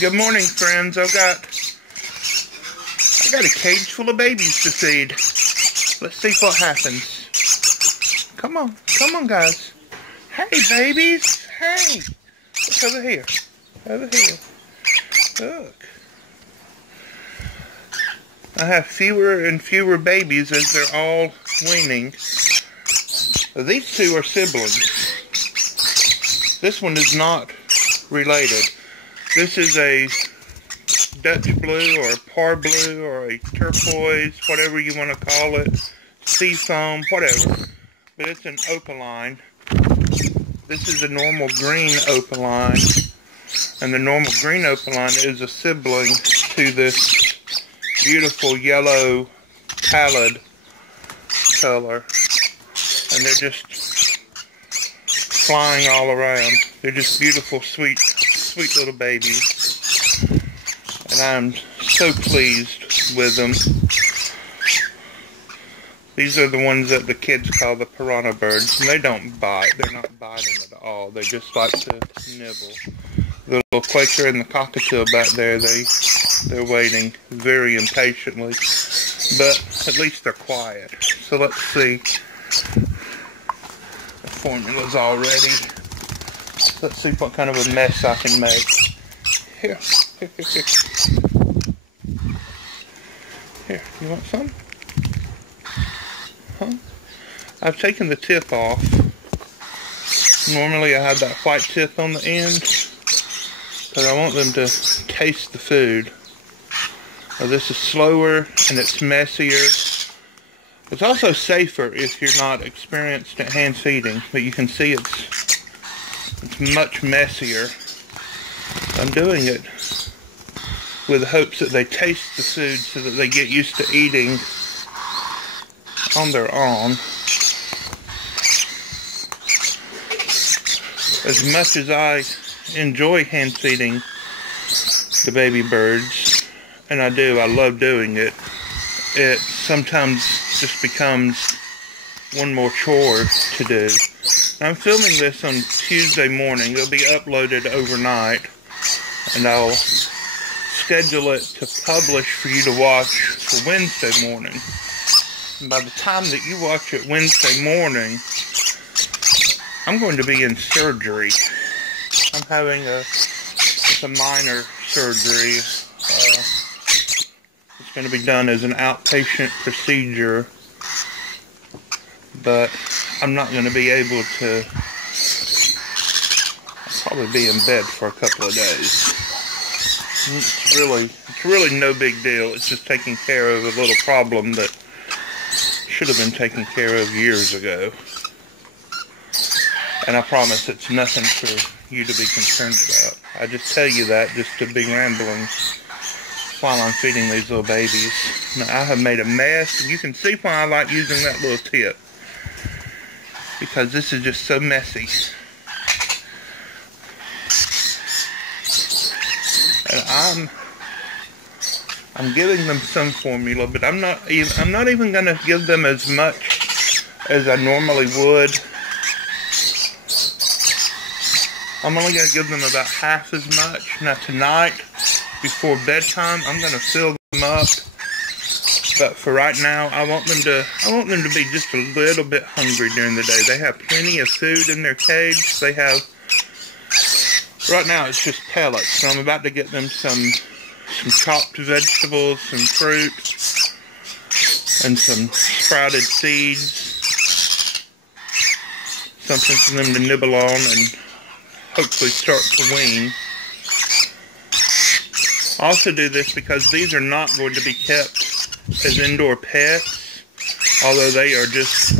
Good morning, friends. I got a cage full of babies to feed. Let's see what happens. Come on, guys. Hey, babies. Hey, look over here. Over here. Look. I have fewer and fewer babies as they're all weaning. These two are siblings. This one is not related. This is a Dutch blue or a parbleu or a turquoise, whatever you want to call it, seafoam, whatever. But it's an opaline. This is a normal green opaline. And the normal green opaline is a sibling to this beautiful yellow pallid color. And they're just flying all around. They're just beautiful, sweet little babies. And I'm so pleased with them. These are the ones that the kids call the piranha birds. And they don't bite. They're not biting at all. They just like to nibble. The little Quaker and the Cockatiel back there, they're waiting very impatiently. But at least they're quiet. So let's see. The formula's all ready. Let's see what kind of a mess I can make. Here. Here, you want some? Huh? I've taken the tip off. Normally I have that white tip on the end, but I want them to taste the food. This is slower and it's messier. It's also safer if you're not experienced at hand feeding, but you can see it's much messier. I'm doing it with hopes that they taste the food so that they get used to eating on their own. As much as I enjoy hand feeding the baby birds, and I love doing it, it sometimes just becomes one more chore to do. I'm filming this on Tuesday morning. It'll be uploaded overnight, and I'll schedule it to publish for you to watch for Wednesday morning. And by the time that you watch it Wednesday morning, I'm going to be in surgery. I'm having just a minor surgery. It's going to be done as an outpatient procedure, but I'm not going to be able to. I'll probably be in bed for a couple of days. It's really no big deal. It's just taking care of a little problem that should have been taken care of years ago. And I promise it's nothing for you to be concerned about. I just tell you that just to be rambling while I'm feeding these little babies. Now, I have made a mess, and you can see why I like using that little tip. Because this is just so messy. And I'm giving them some formula, but I'm not even going to give them as much as I normally would. I'm only going to give them about half as much. Now tonight, before bedtime, I'm going to fill them up. But for right now, I want them to be just a little bit hungry during the day. They have plenty of food in their cage. They have, right now it's just pellets. So I'm about to get them some chopped vegetables, some fruit, and some sprouted seeds. Something for them to nibble on and hopefully start to wean. I also do this because these are not going to be kept as indoor pets, although they are just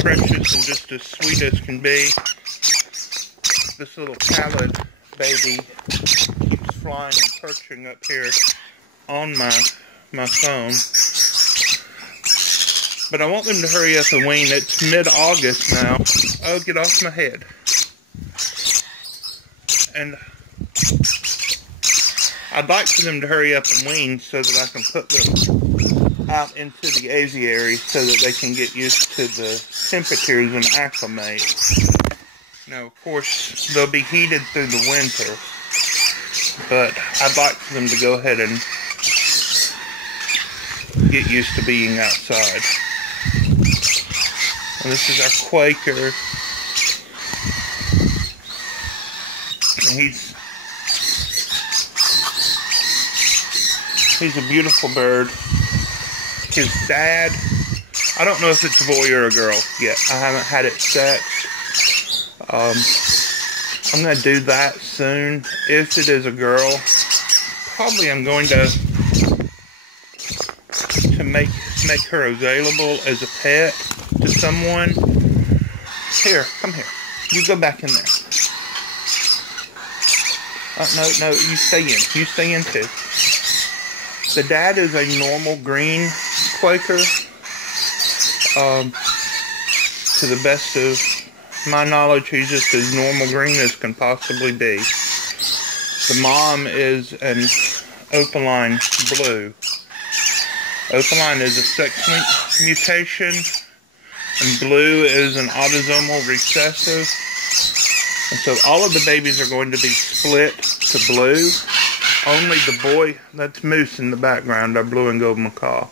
precious and just as sweet as can be. This little pallid baby keeps flying and perching up here on my phone. But I want them to hurry up and wean. It's mid-August now. Oh, get off my head. And I'd like for them to hurry up and wean so that I can put them out into the aviary so that they can get used to the temperatures and acclimate. Now, of course, they'll be heated through the winter. but I'd like for them to go ahead and get used to being outside. And this is our Quaker. And he's a beautiful bird. His dad, I don't know if it's a boy or a girl yet. I haven't had it sexed. I'm going to do that soon. If it is a girl, probably I'm going to make her available as a pet to someone. Here, come here. You go back in there. No, you stay in. You stay in too. The dad is a normal green Quaker. To the best of my knowledge, he's just as normal green as can possibly be. The mom is an opaline blue. Opaline is a sex mutation, and blue is an autosomal recessive. And so all of the babies are going to be split to blue. Only the boy, that's Moose in the background, our blue and gold macaw.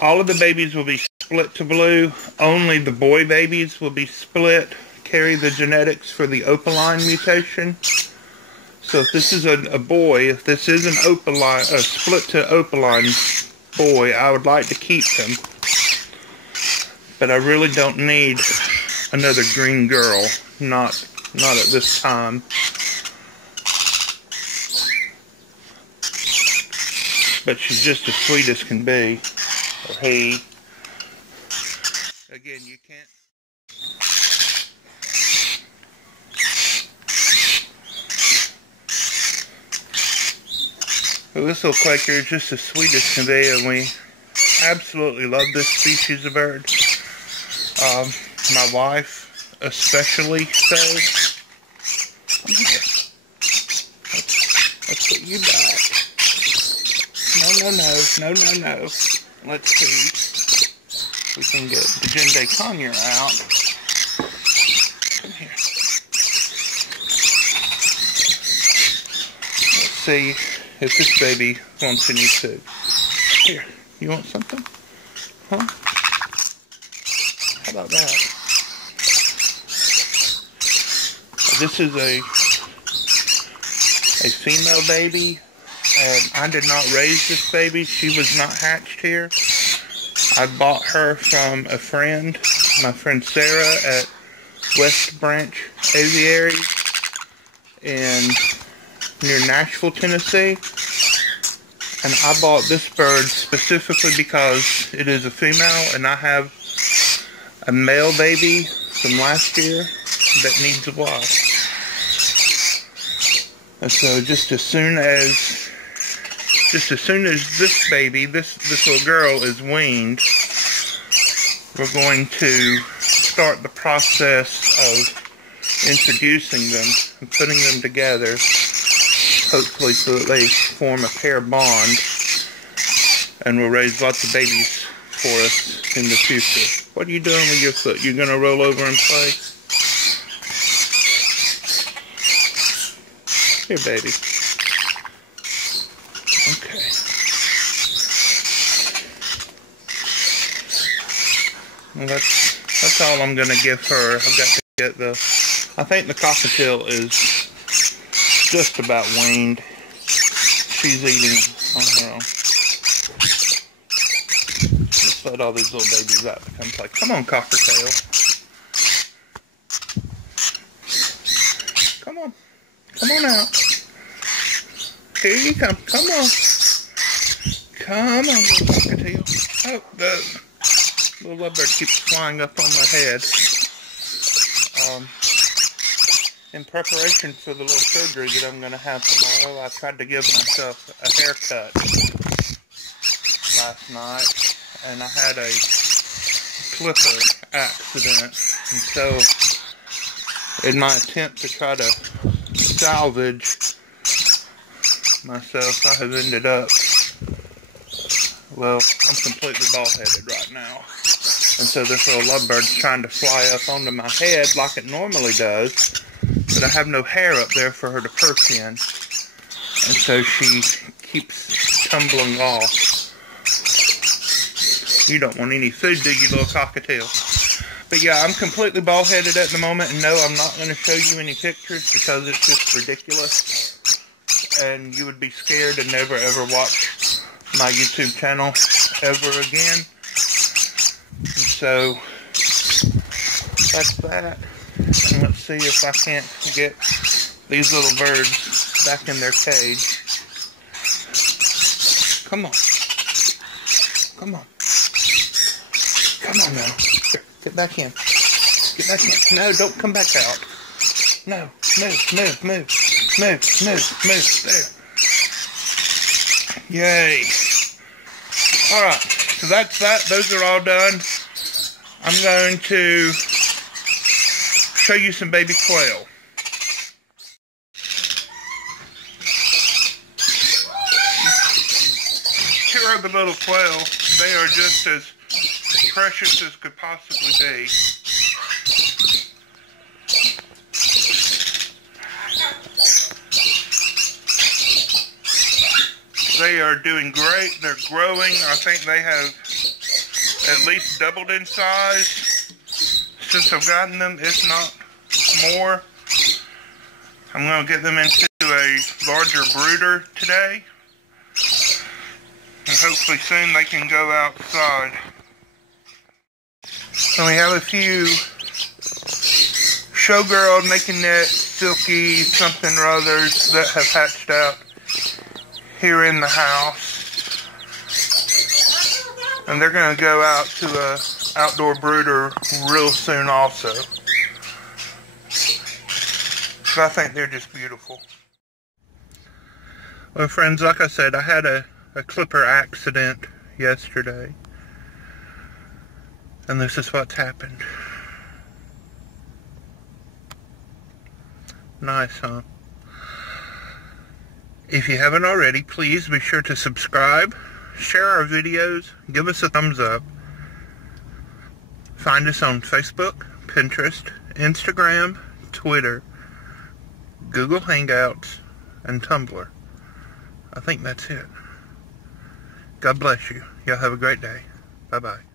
All of the babies will be split to blue. Only the boy babies will be split, carry the genetics for the opaline mutation. So if this is a boy, if this is an opaline, a split to opaline boy, I would like to keep him. But I really don't need another green girl. Not at this time. But she's just as sweet as can be. Or he. Again, you can't. Well, this little Quaker is just as sweet as can be, and we absolutely love this species of bird. My wife especially so. Come here. Let's put you back. No. Let's see if we can get the Conures out. Come here. Let's see if this baby wants any food. Here, you want something? Huh? How about that? This is a female baby. I did not raise this baby. She was not hatched here. I bought her from a friend, my friend Sarah at West Branch Aviary near Nashville, Tennessee. And I bought this bird specifically because it is a female, and I have a male baby from last year that needs a wash. And so just as soon as this baby, this little girl is weaned, we're going to start the process of introducing them and putting them together, hopefully so that they form a pair bond, and will raise lots of babies for us in the future. What are you doing with your foot? You gonna roll over and play? Here, baby. Okay. Well, that's all I'm gonna give her. I've got to get I think the cockatiel is just about weaned. She's eating on her own. Let's let all these little babies out to come play. Come on, cockatiel. Come on. Come on out. Here you come. Come on. Come on, little cockatiel. Oh, the little lovebird keeps flying up on my head. In preparation for the little surgery that I'm going to have tomorrow, I tried to give myself a haircut last night, and I had a clipper accident. And so, in my attempt to try to salvage myself, I have ended up, well, I'm completely bald-headed right now. And so this little lovebird's trying to fly up onto my head like it normally does, but I have no hair up there for her to perch in. And so she keeps tumbling off. You don't want any food, do you, little cockatiel? But yeah, I'm completely bald-headed at the moment, and no, I'm not going to show you any pictures because it's just ridiculous. And you would be scared and never ever watch my YouTube channel ever again. And so, that's that. And let's see if I can't get these little birds back in their cage. Come on. Come on. Come on now. Get back in. Get back in. No, don't come back out. No. Move. There. Yay. Alright. So that's that. Those are all done. I'm going to show you some baby quail. Here are the little quail. They are just as precious as could possibly be. They are doing great. They're growing. I think they have at least doubled in size since I've gotten them, if not more. I'm going to get them into a larger brooder today. And hopefully soon they can go outside. So we have a few showgirl, making net, silky, something or others that have hatched out here in the house. And they're going to go out to a outdoor brooder real soon also. So I think they're just beautiful. Well, friends, like I said, I had a clipper accident yesterday. And this is what's happened. Nice, huh? If you haven't already, please be sure to subscribe, share our videos, give us a thumbs up. Find us on Facebook, Pinterest, Instagram, Twitter, Google Hangouts, and Tumblr. I think that's it. God bless you. Y'all have a great day. Bye-bye.